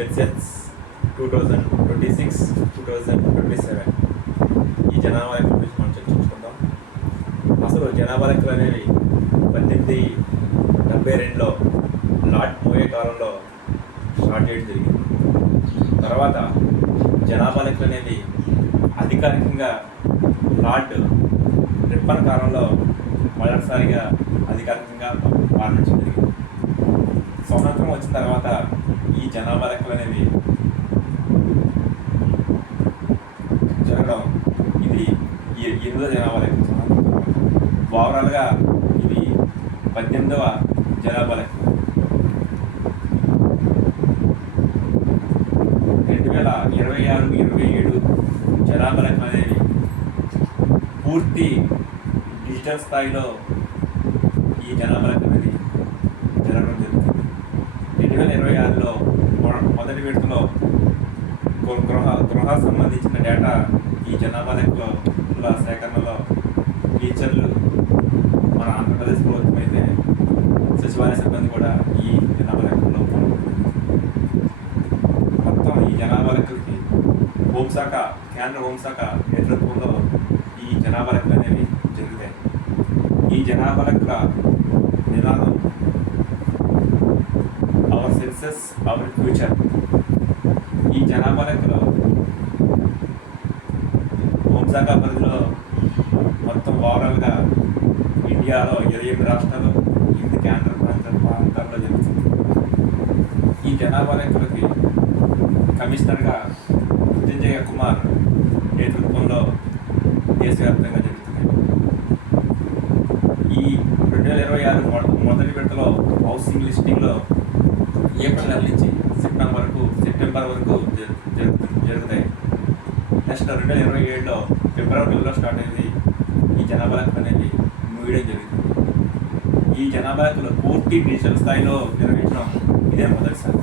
సెన్సెక్స్ 2026-2027 ఈ జనాభా లెక్కల గురించి మనం చర్చించుకుందాం. అసలు జనాభా లెక్కలు అనేవి 1872లో లార్డ్ మోయే కాలంలో స్టార్ట్ చేయడం జరిగింది. తర్వాత జనాభా లెక్కలు అనేవి అధికారికంగా లార్డ్ రిప్పన్ కాలంలో మొదటిసారిగా అధికారికంగా ప్రారంభించడం జరిగింది. స్వతంత్రం వచ్చిన తర్వాత ఈ జనాభా లెక్కలు అనేవి జరగడం ఇది 8వ జనాభా లెక్క. ఓవరాల్గా ఇది 18వ జనాభా లెక్క. 2026-27 జనాభా లెక్కలు అనేవి పూర్తి డిజిటల్ స్థాయిలో ఈ జనాభా లెక్క అనేది జరగడం జరుగుతుంది. 2026లో మొదటి విడతలో గృహ సంబంధించిన డేటా ఈ జనాభా లెక్కలో సేకరణలో టీచర్లు మన ఆంధ్రప్రదేశ్ ప్రభుత్వం అయితే సచివాలయ సిబ్బంది కూడా ఈ జనాభా లెక్కల్లో మొత్తం ఈ జనాభా లెక్కలకి హోంశాఖ కేంద్ర హోంశాఖ నేతృత్వంలో ఈ జనాభా లెక్కలు అనేవి జరుగుతాయి. ఈ జనాభా లెక్కల నినాదం అవర్ సెన్సెస్ అవర్ ఫ్యూచర్. ఈ జనాభా లెక్కలో హోంశాఖ పరిధిలో మొత్తం ఓవరాల్గా ఇండియాలో 28 రాష్ట్రాలు 8 కేంద్ర ప్రాంతాల్లో జరుగుతుంది. ఈ జనాభా లెక్కలకి కమిషనర్గా మృత్యుంజయ కుమార్ నేతృత్వంలో దేశవ్యాప్తంగా జరుగుతుంది. ఈ 2026 మొదటి విడతలో హౌసింగ్ లిస్టింగ్లో ఏప్రిల్ నెల నుంచి సెప్టెంబర్ వరకు జరుగుతాయి. నెక్స్ట్ 2027లో ఫిబ్రవరి నెలలో స్టార్ట్ అయింది ఈ జనాభా లెక్క అనేది ముగియడం జరుగుతుంది. ఈ జనాభా లెక్కలు పూర్తి డిజిటల్ స్థాయిలో నిర్వహించడం ఇదే మొదటిసారి.